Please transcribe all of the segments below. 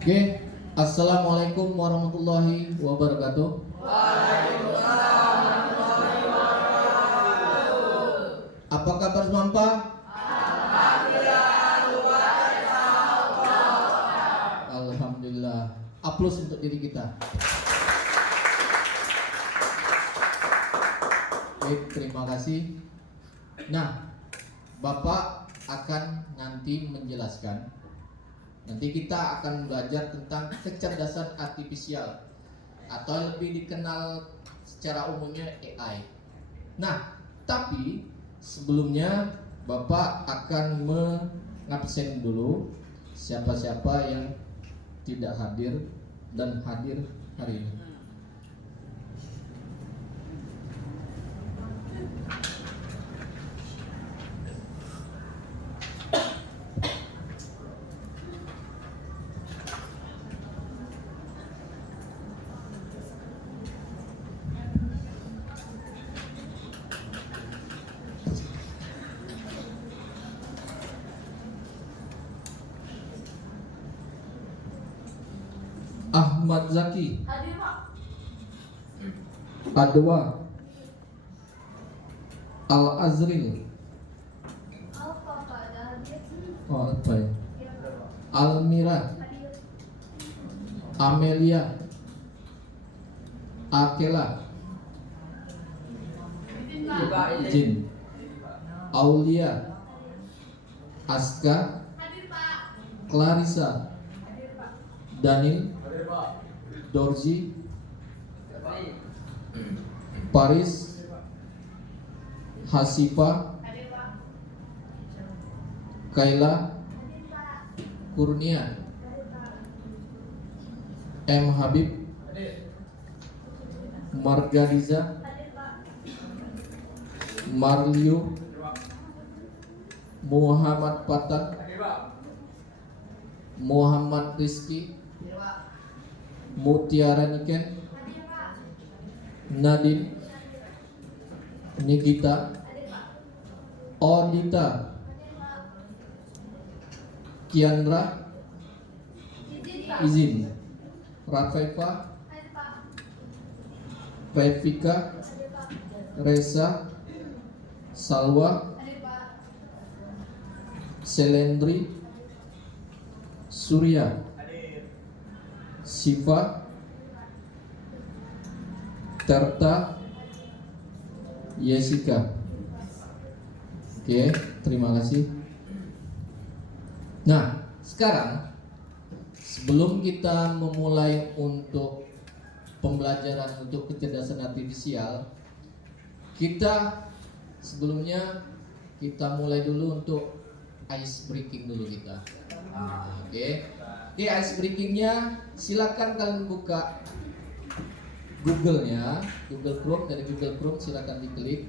Oke, Assalamualaikum warahmatullahi wabarakatuh. Waalaikumsalam warahmatullahi wabarakatuh. Apa kabar semampa? Alhamdulillah, luar biasa. Alhamdulillah. Aplaus untuk diri kita. Baik, terima kasih. Nah, Bapak akan nanti menjelaskan. Nanti kita akan belajar tentang kecerdasan artifisial atau lebih dikenal secara umumnya AI. Nah, tapi sebelumnya Bapak akan mengabsen dulu siapa-siapa yang tidak hadir dan hadir hari ini. Ahmad Zaki, Hadir, Pak. Adwa, Al Azril, Apa, Pak? Hadir. oh apa ya? Almira, Amelia, Akela, Jin, Aulia, Aska, Hadir, Pak. Clarissa, Hadir, Pak. Daniel, Dorji, Paris, Hasifa, Hadir, Pak. Kaila, Hadir, Pak. Kurnia, Hadir, Pak. M Habib, Margariza, Hadir, Pak. Marlio, Muhammad Patan, Muhammad Rizki, Hadir, Pak. Mutiara Niken, Hadir, Pak. Nadine, Nikita, Hadir, Pak. Odita, Hadir, Pak. Kiandra, Izin, Pak. Izin, Rafefa, Hadir, Pak. Revika, Hadir, Pak. Reza, Salwa, Hadir, Pak. Selendri, Surya, Siva, Terta, Jessica. Oke, terima kasih. Nah, sekarang sebelum kita memulai untuk pembelajaran untuk kecerdasan artifisial, kita sebelumnya kita mulai dulu untuk ice breaking dulu kita. Oke, ice breakingnya silakan kalian buka Google-nya, Google Chrome, dari Google Chrome silakan diklik.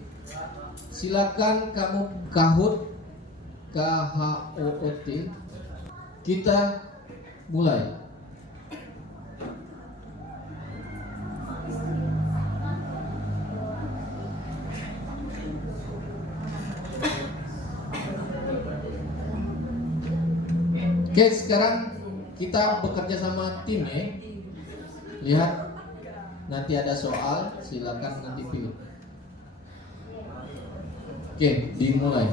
Silakan kamu Kahoot, KHOOT. Kita mulai. Oke, sekarang kita bekerja sama tim ya. Lihat, nanti ada soal, silakan nanti pilih. Oke, dimulai.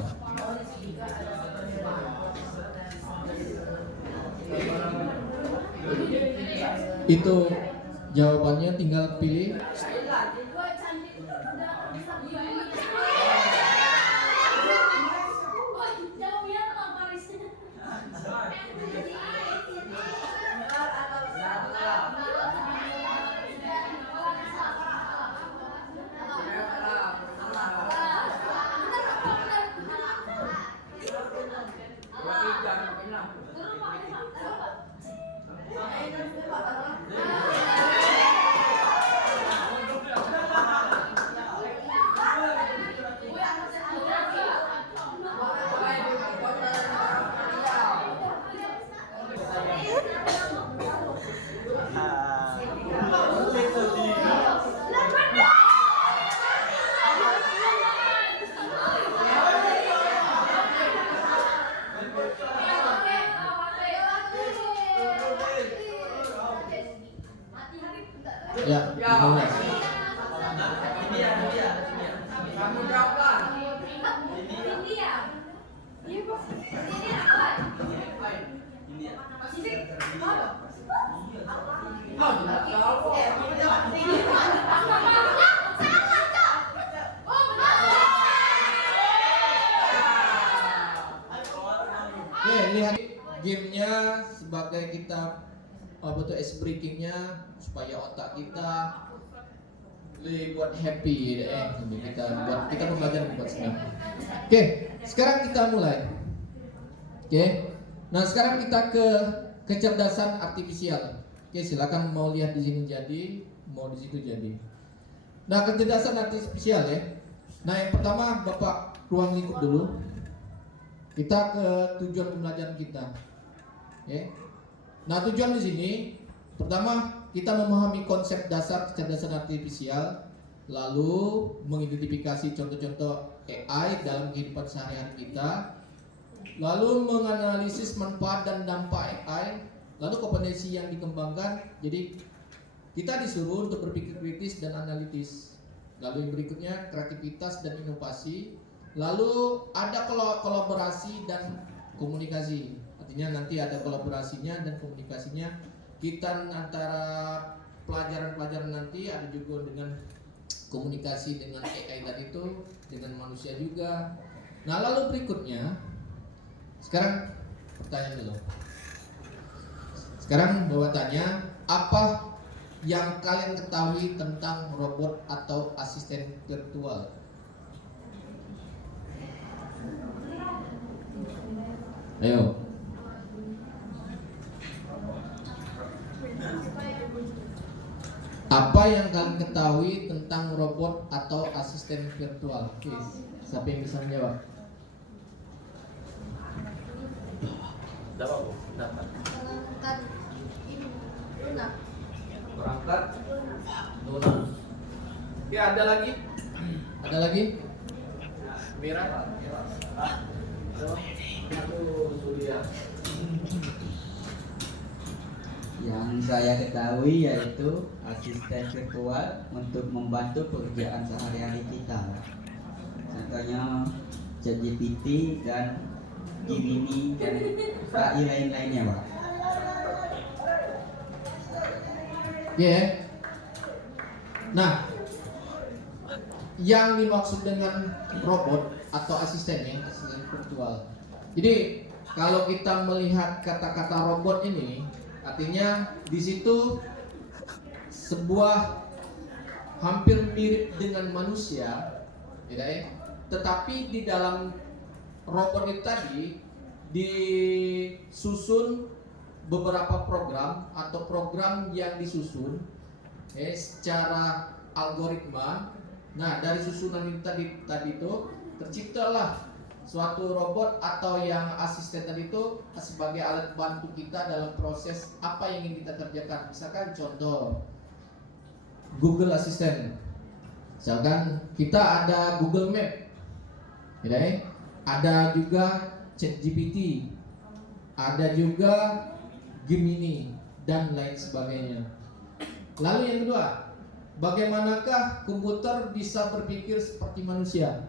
Itu jawabannya tinggal pilih. Ya, 15. Kamu jawablah. India. Iya, Bos. Ini apa? Sini. Oh, tidak tahu. Oke, lihat gamenya sebagai kita apa tuh ice breakingnya supaya otak kita lebih buat happy kita pembelajaran buat senang. Oke, sekarang kita mulai. Oke, nah sekarang kita ke kecerdasan artifisial. Oke, silakan mau lihat di sini jadi, mau di situ jadi. Nah, kecerdasan artifisial ya. Nah, yang pertama Bapak ruang lingkup dulu. Kita ke tujuan pembelajaran kita. Oke. Nah, tujuan di sini pertama kita memahami konsep dasar kecerdasan artifisial, lalu mengidentifikasi contoh-contoh AI dalam kehidupan sehari-hari kita, lalu menganalisis manfaat dan dampak AI, lalu kompetensi yang dikembangkan. Jadi kita disuruh untuk berpikir kritis dan analitis. Lalu yang berikutnya kreativitas dan inovasi. Lalu ada kolaborasi dan komunikasi. Artinya nanti ada kolaborasinya dan komunikasinya kita antara pelajaran-pelajaran nanti ada juga dengan komunikasi dengan AI tadi itu dengan manusia juga. Nah, lalu berikutnya sekarang pertanyaan dulu. Sekarang Bapak tanya, apa yang kalian ketahui tentang robot atau asisten virtual? Ayo. Apa yang kalian ketahui tentang robot atau asisten virtual? Oke, siapa yang bisa menjawab? Dapat, Bu. Dapat. Mengangkat ini lunak. Berangkat. Lunak. Oke, ada lagi? Ada lagi? Mira. Aduh, Surya. Yang saya ketahui yaitu asisten virtual untuk membantu pekerjaan sehari-hari kita. Contohnya ChatGPT dan Gemini dan AI lain-lainnya, Pak. Ya. Nah, yang dimaksud dengan robot atau asistennya, asisten virtual. Jadi kalau kita melihat kata-kata robot ini, artinya di situ sebuah hampir mirip dengan manusia, ya, tetapi di dalam robot itu tadi disusun beberapa program atau program yang disusun secara algoritma. Nah, dari susunan itu tadi itu terciptalah suatu robot atau yang asisten tadi itu sebagai alat bantu kita dalam proses apa yang ingin kita kerjakan. Misalkan contoh Google Assistant. Misalkan kita ada Google Map, ya, ada juga ChatGPT, ada juga Gemini dan lain sebagainya. Lalu yang kedua, bagaimanakah komputer bisa berpikir seperti manusia?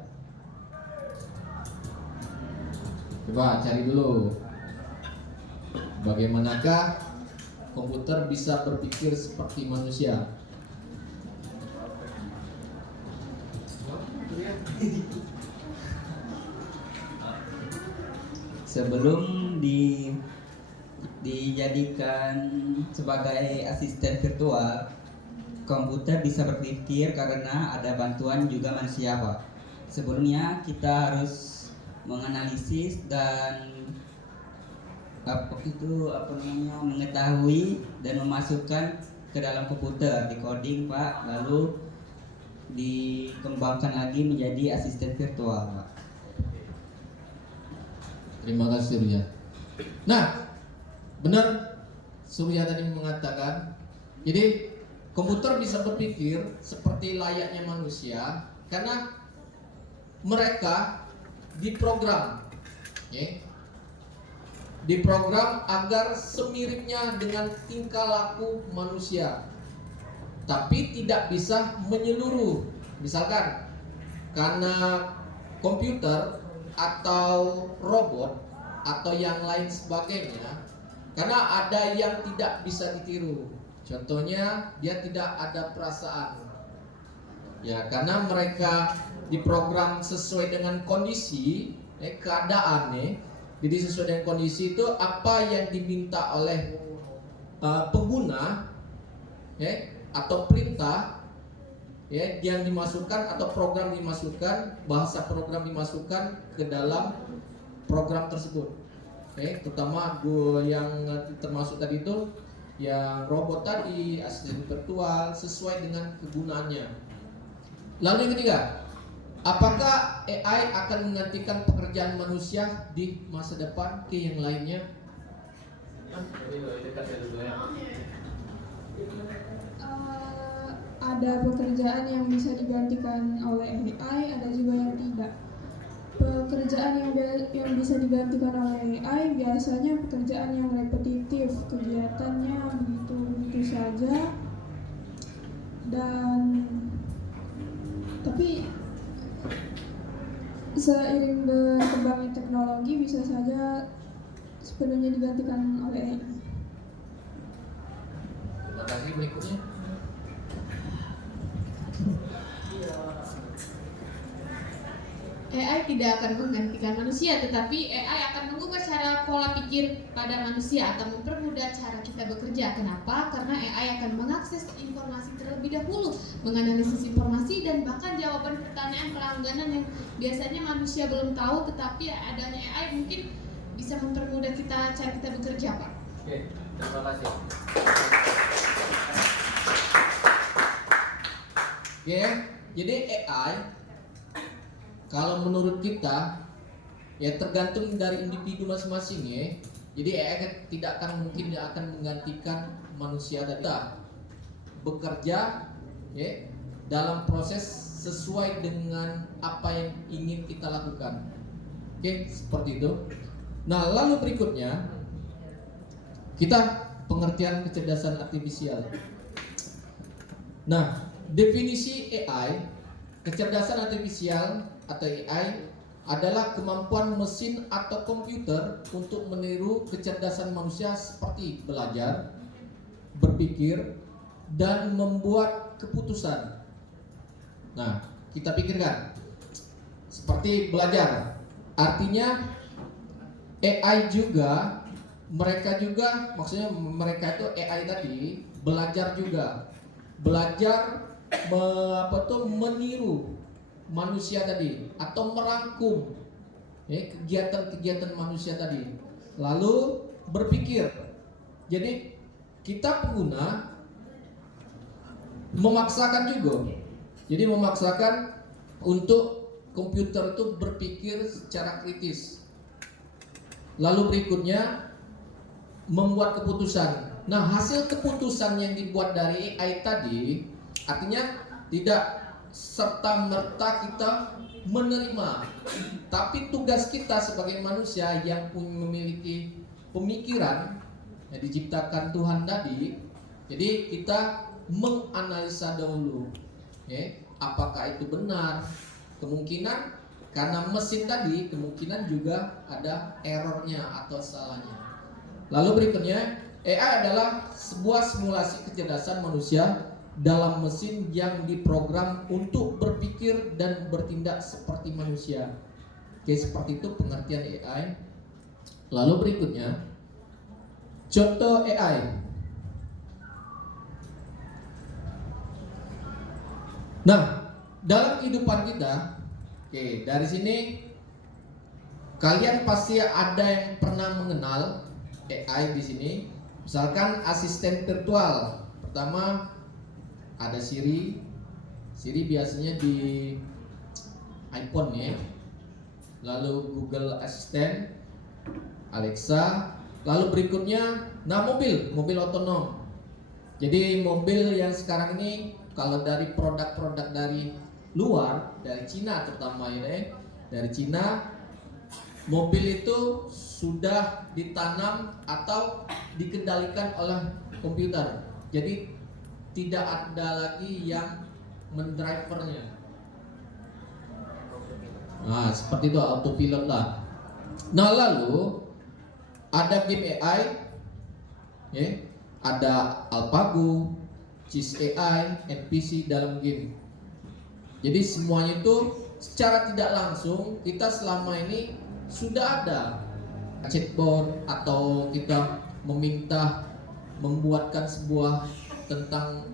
Coba cari dulu. Bagaimanakah komputer bisa berpikir seperti manusia? Sebelum dijadikan sebagai asisten virtual, komputer bisa berpikir karena ada bantuan juga manusia, Pak. Sebelumnya kita harus menganalisis dan mengetahui dan memasukkan ke dalam komputer, decoding, Pak, lalu dikembangkan lagi menjadi asisten virtual, Pak. Terima kasih Surya. Nah, benar Surya tadi mengatakan, jadi komputer bisa berpikir seperti layaknya manusia karena mereka diprogram, ya, diprogram agar semiripnya dengan tingkah laku manusia. tapi tidak bisa menyeluruh. Misalkan karena komputer atau robot atau yang lain sebagainya, karena ada yang tidak bisa ditiru. Contohnya dia tidak ada perasaan. Ya, karena mereka diprogram sesuai dengan kondisi, keadaan nih. Jadi sesuai dengan kondisi itu apa yang diminta oleh pengguna, atau perintah, yang dimasukkan atau program dimasukkan, bahasa program dimasukkan ke dalam program tersebut. Terutama yang termasuk tadi itu yang robot tadi, asisten virtual, sesuai dengan kegunaannya. Lalu yang ketiga, apakah AI akan menggantikan pekerjaan manusia di masa depan? Yang lainnya? Ada pekerjaan yang bisa digantikan oleh AI, ada juga yang tidak. Pekerjaan yang bisa digantikan oleh AI biasanya pekerjaan yang repetitif, kegiatannya begitu saja, dan tapi seiring berkembangnya teknologi bisa saja sepenuhnya digantikan oleh AI. Terima kasih. Berikutnya. AI tidak akan menggantikan manusia, tetapi AI akan mengubah cara pola pikir pada manusia, akan mempermudah cara kita bekerja. Kenapa? Karena AI akan mengakses informasi terlebih dahulu, menganalisis informasi, dan bahkan jawaban pertanyaan pelangganan yang biasanya manusia belum tahu, tetapi adanya AI mungkin bisa mempermudah cara kita bekerja, Pak. Oke, terima kasih. Jadi AI kalau menurut kita ya tergantung dari individu masing-masing ya. Jadi AI tidak akan mungkin akan menggantikan manusia data. Bekerja ya dalam proses sesuai dengan apa yang ingin kita lakukan. Oke, seperti itu. Nah, lalu berikutnya kita pengertian kecerdasan artifisial. Nah, definisi AI, kecerdasan artifisial atau AI adalah kemampuan mesin atau komputer untuk meniru kecerdasan manusia seperti belajar, berpikir, dan membuat keputusan. Nah, kita pikirkan seperti belajar. Artinya AI juga, mereka juga, maksudnya mereka itu AI tadi belajar juga. Belajar meniru manusia tadi atau merangkum kegiatan-kegiatan manusia tadi, lalu berpikir. Jadi kita pengguna memaksakan juga, jadi memaksakan untuk komputer itu berpikir secara kritis, lalu berikutnya membuat keputusan. Nah, hasil keputusan yang dibuat dari AI tadi artinya tidak serta-merta kita menerima, tapi tugas kita sebagai manusia yang memiliki pemikiran yang diciptakan Tuhan tadi, jadi kita menganalisa dahulu apakah itu benar. Kemungkinan karena mesin tadi kemungkinan juga ada errornya atau salahnya. Lalu berikutnya, AI adalah sebuah simulasi kecerdasan manusia dalam mesin yang diprogram untuk berpikir dan bertindak seperti manusia. Oke, seperti itu pengertian AI. Lalu berikutnya, contoh AI. Nah, dalam kehidupan kita, oke, dari sini kalian pasti ada yang pernah mengenal AI di sini. Misalkan asisten virtual. Pertama ada Siri. Siri biasanya di iPhone ya. Lalu Google Assistant, Alexa. Lalu berikutnya, nah mobil otonom. Jadi mobil yang sekarang ini kalau dari produk-produk dari luar, dari Cina terutama ya, dari Cina, mobil itu sudah ditanam atau dikendalikan oleh komputer. Jadi tidak ada lagi yang mendrivernya. Nah, seperti itu, autopilot lah. Nah, lalu ada game AI, ya, ada AlphaGo, Cheese AI, NPC dalam game. Jadi semuanya itu secara tidak langsung kita selama ini sudah ada chatbot, atau kita meminta membuatkan sebuah tentang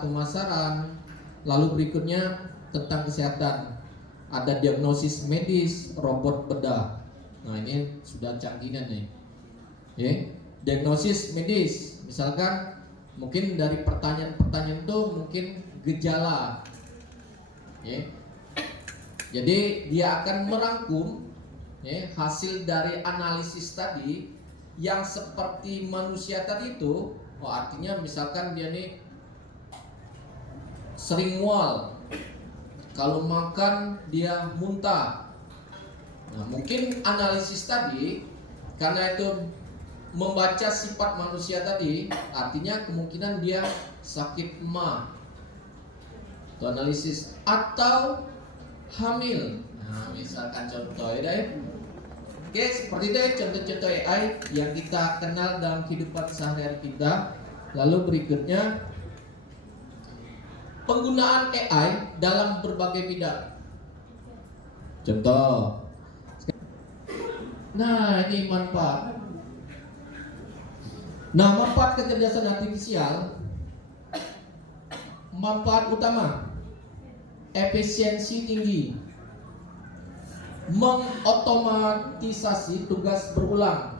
pemasaran, lalu berikutnya tentang kesehatan, ada diagnosis medis, robot bedah. Nah, ini sudah canggihan nih, ya. Diagnosis medis, misalkan mungkin dari pertanyaan itu mungkin gejala, ya. Jadi dia akan merangkum, ya, hasil dari analisis tadi yang seperti manusia tadi itu. Oh, artinya misalkan dia nih sering mual, kalau makan dia muntah. Nah, mungkin analisis tadi karena itu membaca sifat manusia tadi, artinya kemungkinan dia sakit emah. Itu analisis, atau hamil. Nah, misalkan contoh ya deh. Oke, seperti itu ya contoh-contoh AI yang kita kenal dalam kehidupan sehari-hari kita. Lalu berikutnya, penggunaan AI dalam berbagai bidang. Contoh. Nah, ini manfaat. Nah, manfaat kecerdasan artifisial. Manfaat utama, efisiensi tinggi, mengotomatisasi tugas berulang,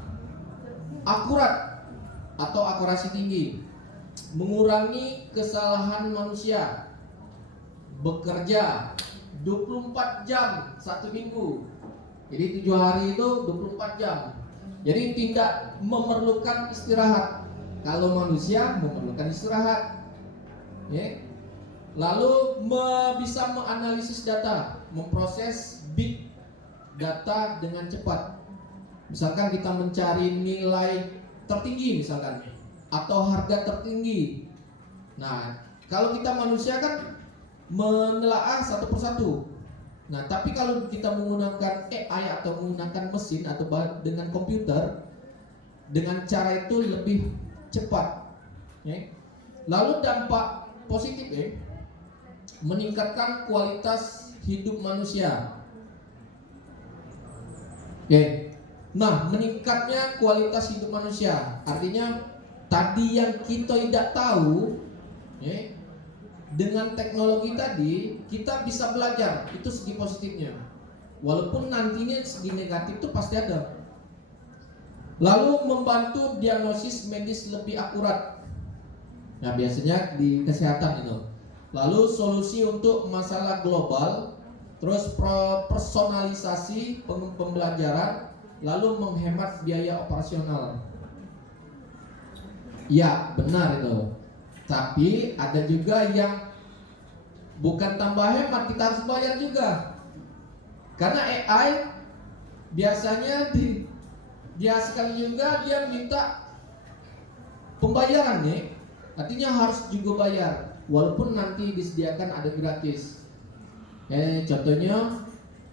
akurat atau akurasi tinggi, mengurangi kesalahan manusia, bekerja 24 jam satu minggu. Jadi 7 hari itu 24 jam. Jadi tidak memerlukan istirahat. Kalau manusia memerlukan istirahat, ya. Lalu bisa menganalisis data, memproses big data dengan cepat. Misalkan kita mencari nilai tertinggi misalkan, atau harga tertinggi. Nah, kalau kita manusia kan menelaah satu persatu. Nah, tapi kalau kita menggunakan AI atau menggunakan mesin atau dengan komputer, dengan cara itu lebih cepat, ya. Lalu dampak positif, ya, meningkatkan kualitas hidup manusia. Oke. Nah, meningkatnya kualitas hidup manusia artinya tadi yang kita tidak tahu, ya, dengan teknologi tadi kita bisa belajar, itu segi positifnya. Walaupun nantinya segi negatif itu pasti ada. Lalu membantu diagnosis medis lebih akurat. Nah, biasanya di kesehatan itu. Lalu solusi untuk masalah global, terus personalisasi pembelajaran, lalu menghemat biaya operasional. Ya, benar itu. Tapi ada juga yang bukan tambah hemat, kita harus bayar juga. Karena AI biasanya dia sekali juga dia minta pembayaran nih, artinya harus juga bayar. Walaupun nanti disediakan ada gratis.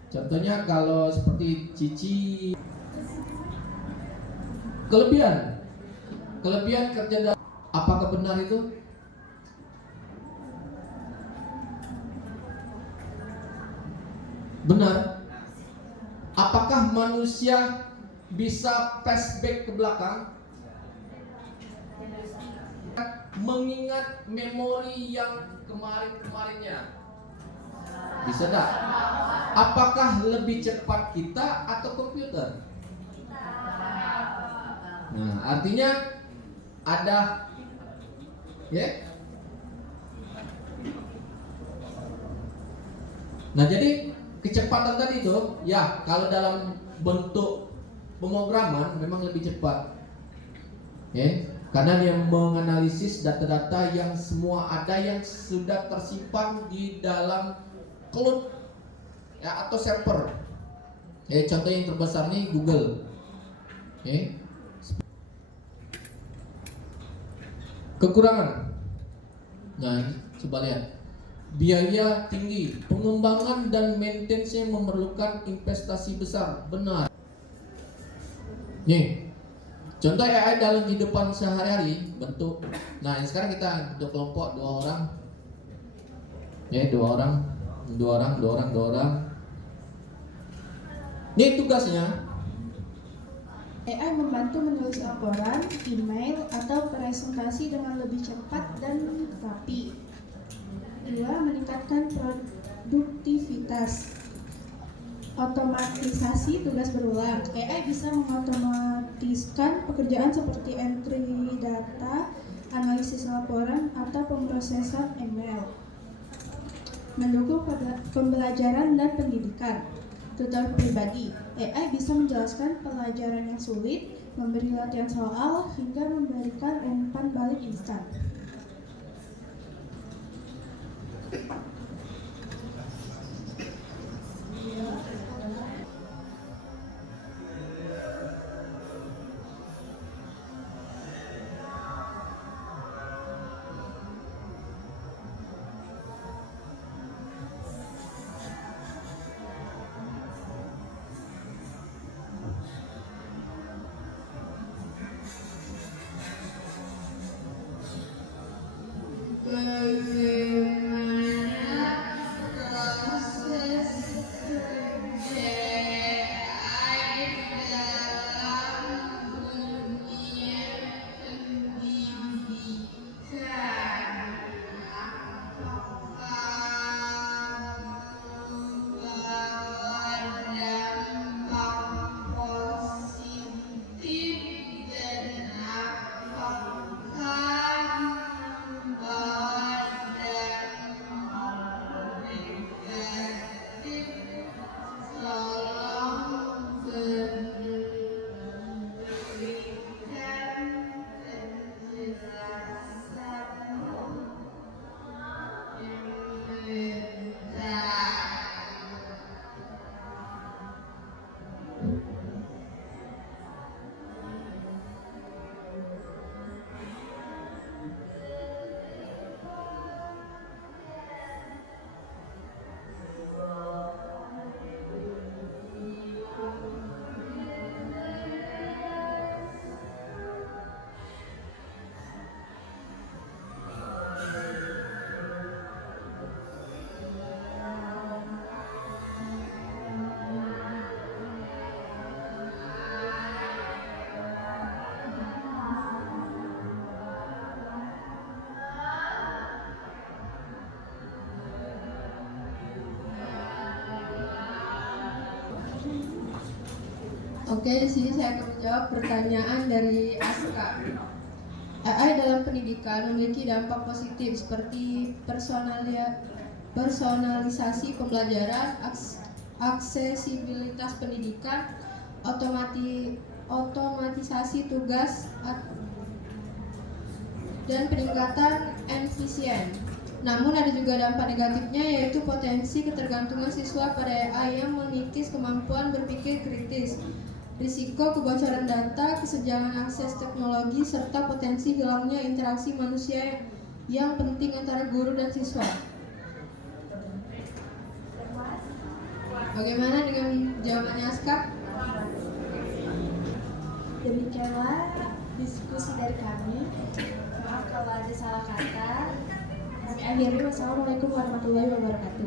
Contohnya kalau seperti Cici. Kelebihan kerja dalam, apakah benar itu? Benar. Apakah manusia bisa flashback ke belakang, mengingat memori yang kemarin-kemarinnya? Bisa tak? Apakah lebih cepat kita atau komputer? Nah, artinya ada, ya. Nah, jadi kecepatan tadi itu, ya, kalau dalam bentuk pemrograman memang lebih cepat, ya, karena dia menganalisis data-data yang semua ada yang sudah tersimpan di dalam cloud, ya, atau server. Contoh yang terbesar nih Google. Kekurangan Nah, coba lihat. Biaya tinggi, pengembangan dan maintenance-nya memerlukan investasi besar. Benar. Nih, contoh AI dalam kehidupan sehari-hari bentuk. Nah, yang sekarang kita untuk kelompok 2 orang. Ya, 2 orang. Ini tugasnya. AI membantu menulis laporan, email, atau presentasi dengan lebih cepat dan rapi. 2. Meningkatkan produktivitas. Otomatisasi tugas berulang. AI bisa mengotomatiskan pekerjaan seperti entry data, analisis laporan, atau pemrosesan email. Mendukung pembelajaran dan pendidikan. Tutor pribadi. AI bisa menjelaskan pelajaran yang sulit, memberi latihan soal, hingga memberikan umpan balik instan. Oke, di sini saya akan menjawab pertanyaan dari Aska. AI dalam pendidikan memiliki dampak positif seperti personalisasi pembelajaran, aksesibilitas pendidikan, otomatisasi tugas, dan peningkatan efisien. Namun ada juga dampak negatifnya, yaitu potensi ketergantungan siswa pada AI yang mengikis kemampuan berpikir kritis, risiko kebocoran data, kesenjangan akses teknologi, serta potensi hilangnya interaksi manusia yang penting antara guru dan siswa. Bagaimana dengan jawabannya Aska? Demikianlah diskusi dari kami. Maaf kalau ada salah kata. Kami akhiri. Wassalamualaikum warahmatullahi wabarakatuh.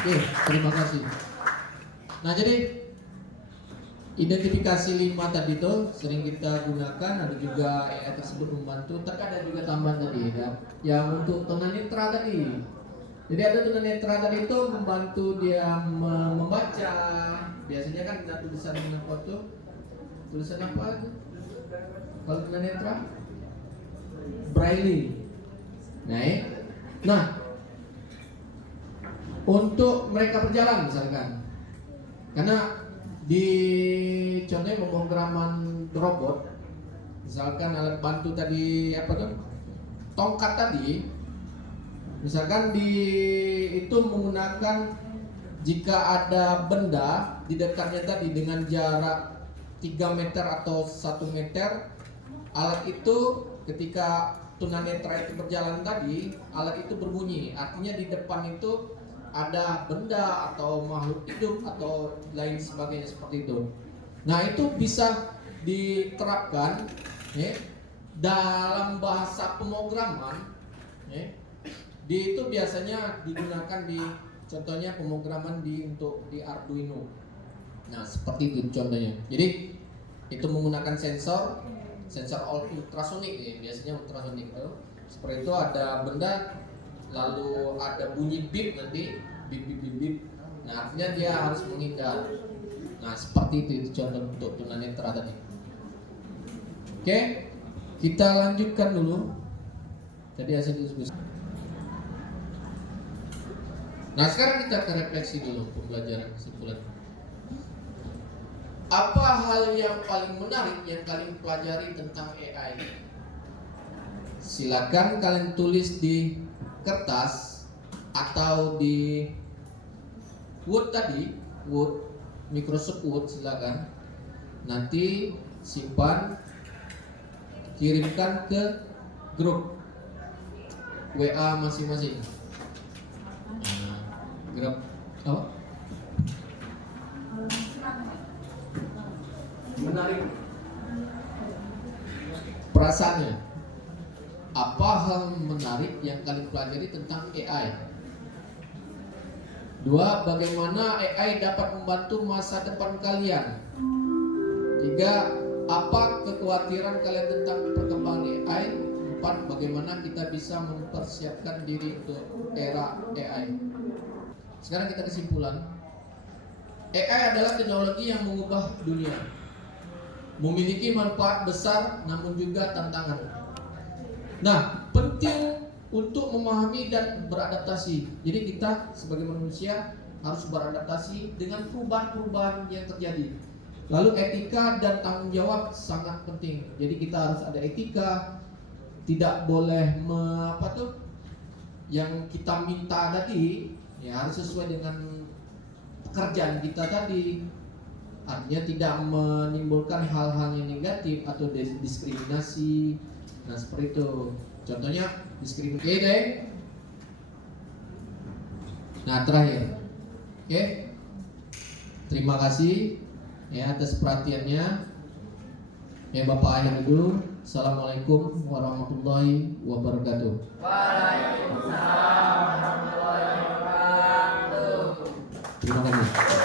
Oke, terima kasih. Nah, jadi identifikasi 5 tadi itu sering kita gunakan. Ada juga AI tersebut membantu. Terkadang juga tambahan tadi ya. Yang untuk tunanetra tadi. Jadi ada tunanetra tadi itu membantu dia membaca. Biasanya kan ada tulisan dengan foto. Tulisan apa itu? Kalau tunanetra? Braille. Nah, untuk mereka berjalan misalkan, karena di contohnya pemrograman robot, misalkan alat bantu tadi apa tuh, tongkat tadi, misalkan itu menggunakan jika ada benda di dekatnya tadi dengan jarak 3 meter atau 1 meter, alat itu ketika tunanetra itu berjalan tadi, alat itu berbunyi. Artinya di depan itu ada benda atau makhluk hidup atau lain sebagainya seperti itu. Nah, itu bisa diterapkan ya, dalam bahasa pemrograman ya. Itu biasanya digunakan di contohnya pemrograman untuk di Arduino. Nah, seperti itu contohnya. Jadi itu menggunakan sensor ultrasonik ya, biasanya ultrasonik itu. Seperti itu ada benda lalu ada bunyi bip nanti bip. Nah, artinya dia harus menghindar. Nah, seperti itu contoh untuk tunanetra tadi. Oke, kita lanjutkan dulu. Tadi hasil diskusi. Nah, sekarang kita refleksi dulu pembelajaran kesimpulan. Apa hal yang paling menarik yang kalian pelajari tentang AI? Silakan kalian tulis di kertas atau di Word tadi, Microsoft Word, silakan. Nanti simpan, kirimkan ke grup WA masing-masing. Grup apa? Menarik. Perasaannya. Apa hal menarik yang kalian pelajari tentang AI? 2. Bagaimana AI dapat membantu masa depan kalian? 3. Apa kekhawatiran kalian tentang perkembangan AI? 4. Bagaimana kita bisa mempersiapkan diri untuk era AI? Sekarang kita kesimpulan. AI adalah teknologi yang mengubah dunia. Memiliki manfaat besar namun juga tantangan. Nah, penting untuk memahami dan beradaptasi. Jadi kita sebagai manusia harus beradaptasi dengan perubahan-perubahan yang terjadi. Lalu etika dan tanggung jawab sangat penting. Jadi kita harus ada etika, tidak boleh yang kita minta tadi ya harus sesuai dengan pekerjaan kita tadi. Artinya tidak menimbulkan hal-hal yang negatif atau diskriminasi. Nah, seperti itu. Contohnya diskriminasi. Oke. Nah, terakhir. Oke. Terima kasih ya atas perhatiannya. Ya, Bapak akhir dulu. Assalamualaikum warahmatullahi wabarakatuh. Waalaikumsalam warahmatullahi wabarakatuh. Terima kasih.